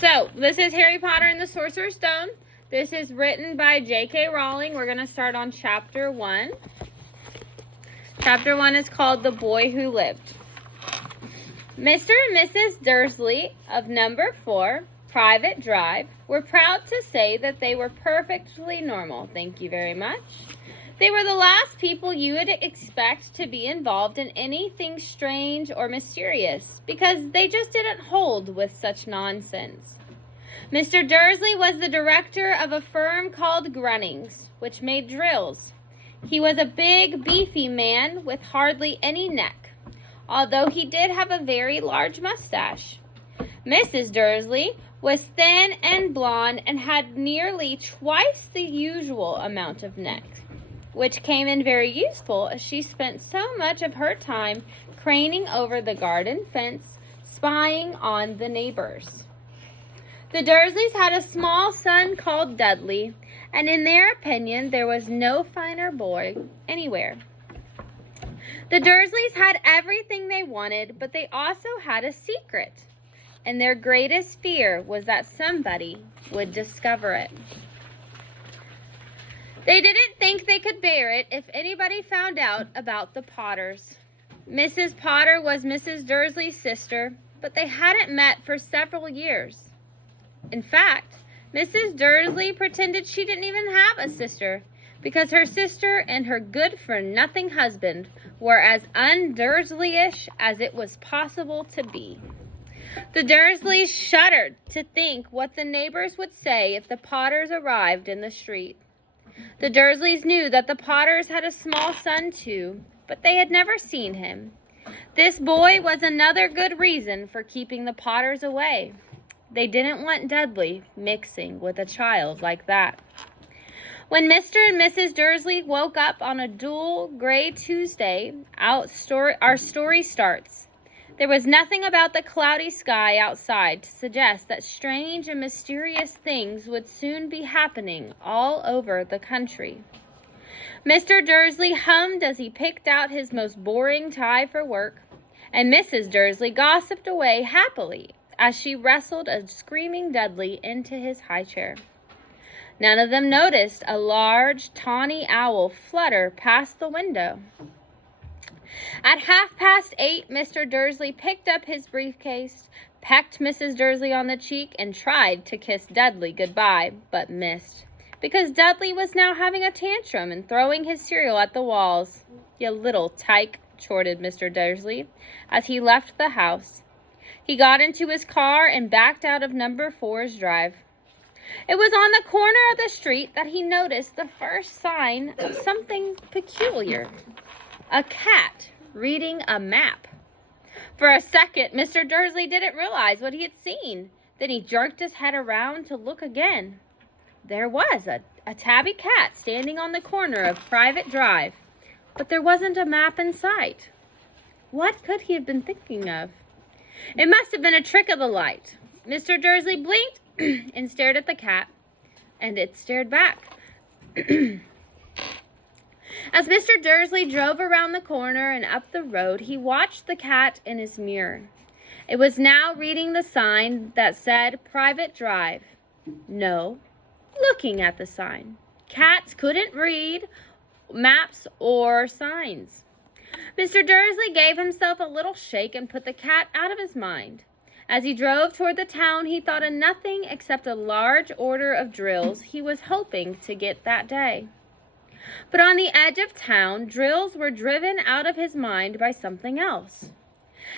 So, this is Harry Potter and the Sorcerer's Stone. This is written by J.K. Rowling. We're going to start on Chapter 1. Chapter 1 is called The Boy Who Lived. Mr. and Mrs. Dursley of Number 4, Private Drive, were proud to say that they were perfectly normal. Thank you very much. They were the last people you would expect to be involved in anything strange or mysterious, because they just didn't hold with such nonsense. Mr. Dursley was the director of a firm called Grunnings, which made drills. He was a big, beefy man with hardly any neck, although he did have a very large mustache. Mrs. Dursley was thin and blonde and had nearly twice the usual amount of neck, which came in very useful as she spent so much of her time craning over the garden fence, spying on the neighbors. The Dursleys had a small son called Dudley, and in their opinion, there was no finer boy anywhere. The Dursleys had everything they wanted, but they also had a secret, and their greatest fear was that somebody would discover it. They didn't think they could bear it if anybody found out about the Potters. Mrs. Potter was Mrs. Dursley's sister, but they hadn't met for several years. In fact, Mrs. Dursley pretended she didn't even have a sister, because her sister and her good-for-nothing husband were as un-Dursley-ish as it was possible to be. The Dursleys shuddered to think what the neighbors would say if the Potters arrived in the street. The Dursleys knew that the Potters had a small son too, but they had never seen him. This boy was another good reason for keeping the Potters away. They didn't want Dudley mixing with a child like that. When Mr. and Mrs. Dursley woke up on a dull, gray Tuesday, our story starts. There was nothing about the cloudy sky outside to suggest that strange and mysterious things would soon be happening all over the country. Mr. Dursley hummed as he picked out his most boring tie for work, and Mrs. Dursley gossiped away happily as she wrestled a screaming Dudley into his high chair. None of them noticed a large, tawny owl flutter past the window. At 8:30, Mr. Dursley picked up his briefcase, pecked Mrs. Dursley on the cheek, and tried to kiss Dudley goodbye, but missed, because Dudley was now having a tantrum and throwing his cereal at the walls. "You little tyke," chortled Mr. Dursley as he left the house. He got into his car and backed out of Number 4's drive. It was on the corner of the street that he noticed the first sign of something peculiar. A cat reading a map. For a second, Mr. Dursley didn't realize what he had seen. Then he jerked his head around to look again. There was a tabby cat standing on the corner of Private Drive, but there wasn't a map in sight. What could he have been thinking of? It must have been a trick of the light. Mr. Dursley blinked and stared at the cat, and it stared back. As Mr. Dursley drove around the corner and up the road, he watched the cat in his mirror. It was now reading the sign that said Private Drive. No, looking at the sign. Cats couldn't read maps or signs. Mr. Dursley gave himself a little shake and put the cat out of his mind. As he drove toward the town, he thought of nothing except a large order of drills he was hoping to get that day. But on the edge of town, drills were driven out of his mind by something else.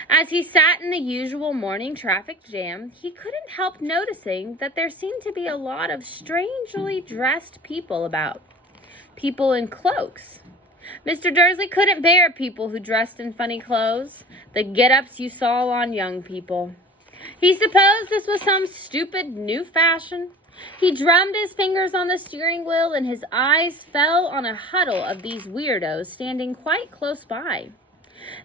As he sat in the usual morning traffic jam, he couldn't help noticing that there seemed to be a lot of strangely dressed people about. People in cloaks. Mr. Dursley couldn't bear people who dressed in funny clothes, the get-ups you saw on young people. He supposed this was some stupid new fashion. He drummed his fingers on the steering wheel, and his eyes fell on a huddle of these weirdos standing quite close by.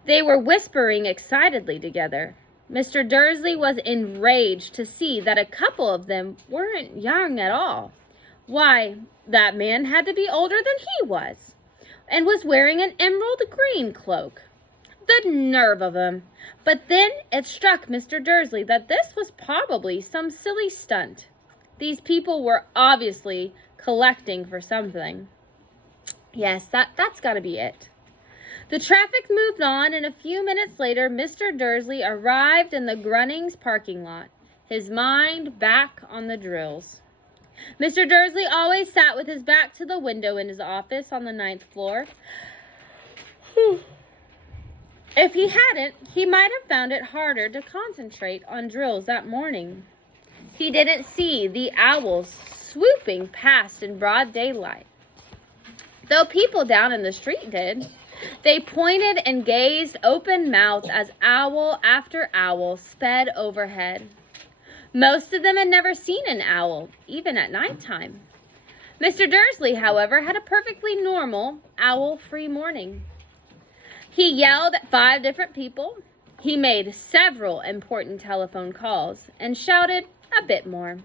They were whispering excitedly together. Mr. Dursley was enraged to see that a couple of them weren't young at all. Why, that man had to be older than he was, and was wearing an emerald green cloak. The nerve of him! But then it struck Mr. Dursley that this was probably some silly stunt. These people were obviously collecting for something. Yes, that's got to be it. The traffic moved on, and a few minutes later, Mr. Dursley arrived in the Grunnings parking lot, his mind back on the drills. Mr. Dursley always sat with his back to the window in his office on the 9th floor. If he hadn't, he might have found it harder to concentrate on drills that morning. He didn't see the owls swooping past in broad daylight, though people down in the street did. They pointed and gazed open-mouthed as owl after owl sped overhead. Most of them had never seen an owl, even at nighttime. Mr. Dursley, however, had a perfectly normal, owl-free morning. He yelled at 5 different people. He made several important telephone calls and shouted a bit more.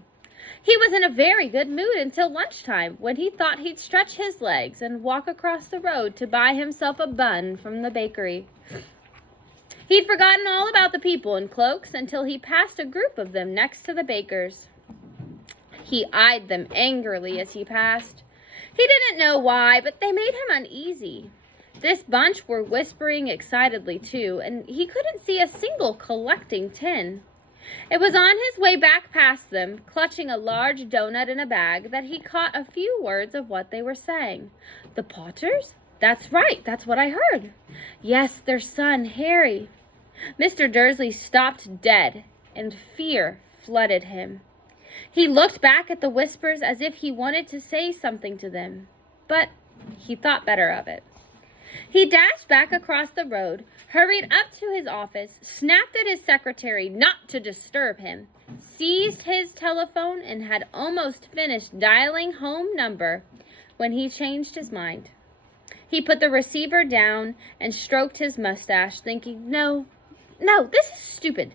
He was in a very good mood until lunchtime, when he thought he'd stretch his legs and walk across the road to buy himself a bun from the bakery. He'd forgotten all about the people in cloaks until he passed a group of them next to the baker's. He eyed them angrily as he passed. He didn't know why, but they made him uneasy. This bunch were whispering excitedly, too, and he couldn't see a single collecting tin. It was on his way back past them, clutching a large donut in a bag, that he caught a few words of what they were saying. The Potters? That's right, that's what I heard. Yes, their son, Harry. Mr. Dursley stopped dead, and fear flooded him. He looked back at the whispers as if he wanted to say something to them, but he thought better of it. He dashed back across the road, hurried up to his office, snapped at his secretary not to disturb him, seized his telephone, and had almost finished dialing home number when he changed his mind. He put the receiver down and stroked his mustache, thinking, No, this is stupid.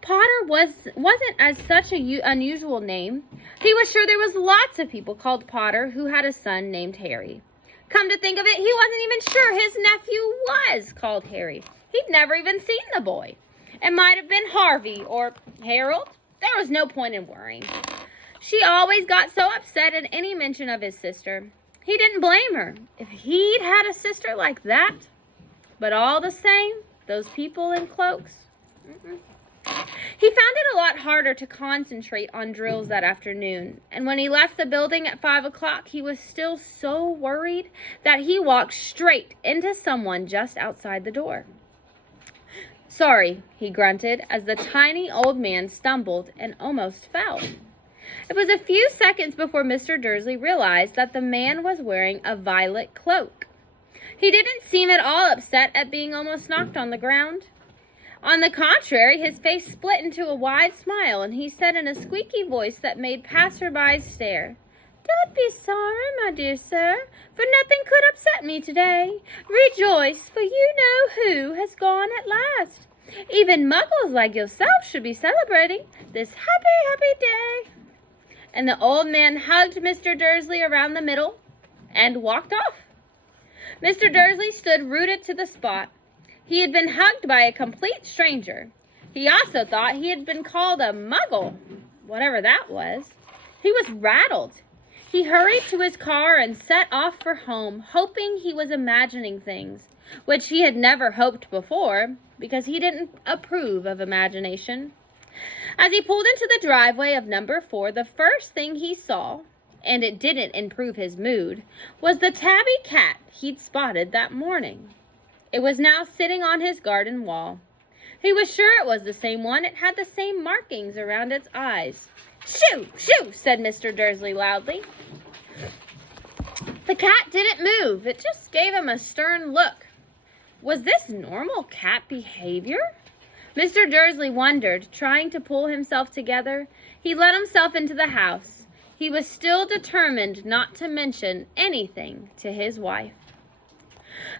Potter wasn't as such a unusual name. He was sure there was lots of people called Potter who had a son named Harry. Come to think of it, he wasn't even sure his nephew was called Harry. He'd never even seen the boy. It might have been Harvey or Harold. There was no point in worrying. She always got so upset at any mention of his sister. He didn't blame her if he'd had a sister like that. But all the same, those people in cloaks. He found it a lot harder to concentrate on drills that afternoon, and when he left the building at 5 o'clock, he was still so worried that he walked straight into someone just outside the door. Sorry, he grunted as the tiny old man stumbled and almost fell. It was a few seconds before Mr. Dursley realized that the man was wearing a violet cloak. He didn't seem at all upset at being almost knocked on the ground. On the contrary, his face split into a wide smile, and he said in a squeaky voice that made passersby stare, Don't be sorry, my dear sir, for nothing could upset me today. Rejoice, for you know who has gone at last. Even muggles like yourself should be celebrating this happy day. And the old man hugged Mr. Dursley around the middle and walked off. Mr. Dursley stood rooted to the spot. He had been hugged by a complete stranger. He also thought he had been called a muggle, whatever that was. He was rattled. He hurried to his car and set off for home, hoping he was imagining things, which he had never hoped before, because he didn't approve of imagination. As he pulled into the driveway of number 4, the first thing he saw, and it didn't improve his mood, was the tabby cat he'd spotted that morning. It was now sitting on his garden wall. He was sure it was the same one. It had the same markings around its eyes. Shoo! Shoo! Said Mr. Dursley loudly. The cat didn't move. It just gave him a stern look. Was this normal cat behavior? Mr. Dursley wondered, trying to pull himself together. He let himself into the house. He was still determined not to mention anything to his wife.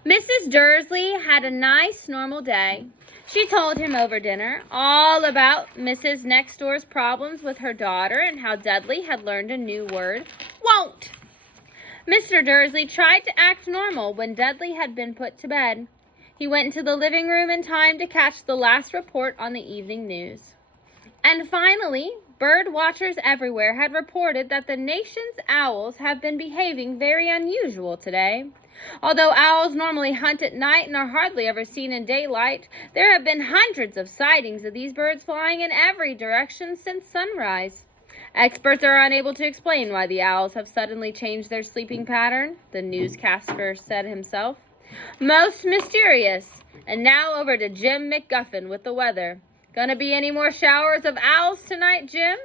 Mrs. Dursley had a nice, normal day. She told him over dinner all about Mrs. Next Door's problems with her daughter and how Dudley had learned a new word, won't. Mr. Dursley tried to act normal when Dudley had been put to bed. He went into the living room in time to catch the last report on the evening news. And finally, bird watchers everywhere had reported that the nation's owls have been behaving very unusual today. Although owls normally hunt at night and are hardly ever seen in daylight, there have been hundreds of sightings of these birds flying in every direction since sunrise. Experts are unable to explain why the owls have suddenly changed their sleeping pattern, the newscaster said himself. Most mysterious. And now over to Jim McGuffin with the weather. Gonna be any more showers of owls tonight, Jim?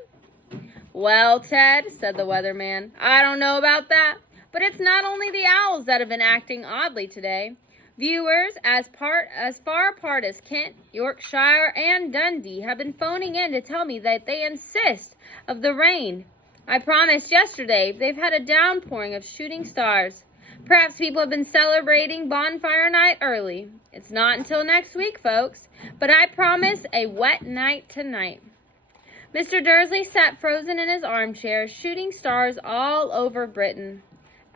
Well, Ted, said the weatherman, I don't know about that, but it's not only the owls that have been acting oddly today. Viewers as far apart as Kent, Yorkshire, and Dundee have been phoning in to tell me that they insist of the rain. I promised yesterday they've had a downpouring of shooting stars. Perhaps people have been celebrating bonfire night early. It's not until next week, folks, but I promise a wet night tonight. Mr. Dursley sat frozen in his armchair, shooting stars all over Britain.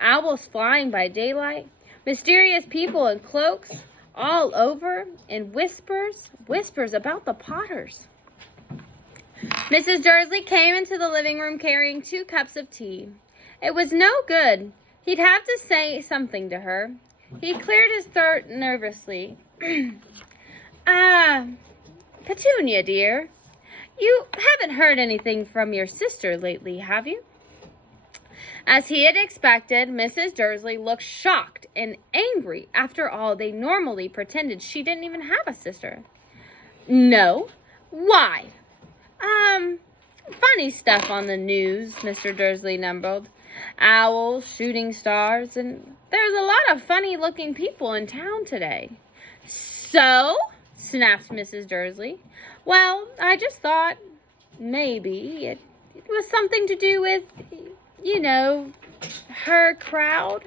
Owls flying by daylight, mysterious people in cloaks all over, and whispers about the Potters. Mrs. Dursley came into the living room carrying 2 cups of tea. It was no good. He'd have to say something to her. He cleared his throat nervously. Petunia, dear, you haven't heard anything from your sister lately, have you? As he had expected, Mrs. Dursley looked shocked and angry. After all, they normally pretended she didn't even have a sister. No. Why? Funny stuff on the news, Mr. Dursley mumbled. Owls, shooting stars, and there's a lot of funny-looking people in town today. So? Snapped Mrs. Dursley. Well, I just thought maybe it was something to do with, her crowd.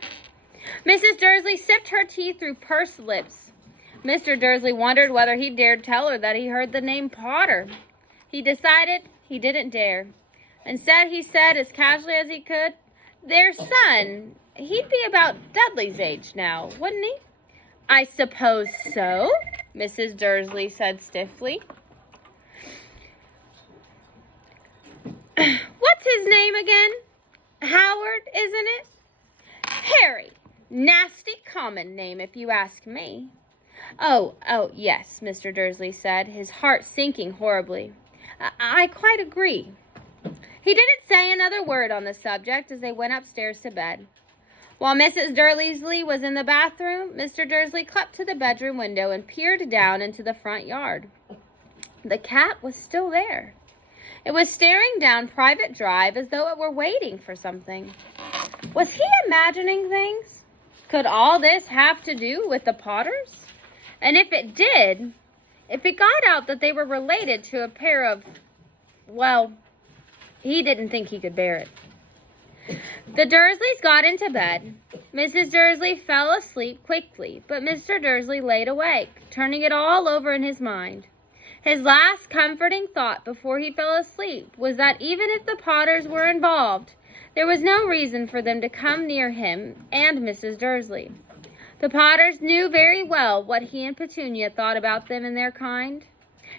Mrs. Dursley sipped her tea through pursed lips. Mr. Dursley wondered whether he dared tell her that he heard the name Potter. He decided he didn't dare. Instead, he said as casually as he could, their son, he'd be about Dudley's age now, wouldn't he? I suppose so, Mrs. Dursley said stiffly. What's his name again? Howard, isn't it? Harry. Nasty common name, if you ask me. Oh, yes, Mr. Dursley said, his heart sinking horribly. I quite agree. He didn't say another word on the subject as they went upstairs to bed. While Mrs. Dursley was in the bathroom, Mr. Dursley crept to the bedroom window and peered down into the front yard. The cat was still there. It was staring down Private Drive as though it were waiting for something. Was he imagining things? Could all this have to do with the Potters? And if it did, if it got out that they were related to a pair of, well, he didn't think he could bear it. The Dursleys got into bed. Mrs. Dursley fell asleep quickly, but Mr. Dursley laid awake, turning it all over in his mind. His last comforting thought before he fell asleep was that even if the Potters were involved, there was no reason for them to come near him and Mrs. Dursley. The Potters knew very well what he and Petunia thought about them and their kind.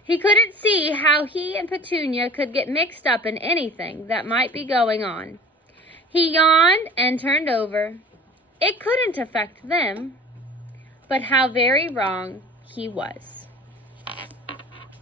He couldn't see how he and Petunia could get mixed up in anything that might be going on. He yawned and turned over. It couldn't affect them. But how very wrong he was.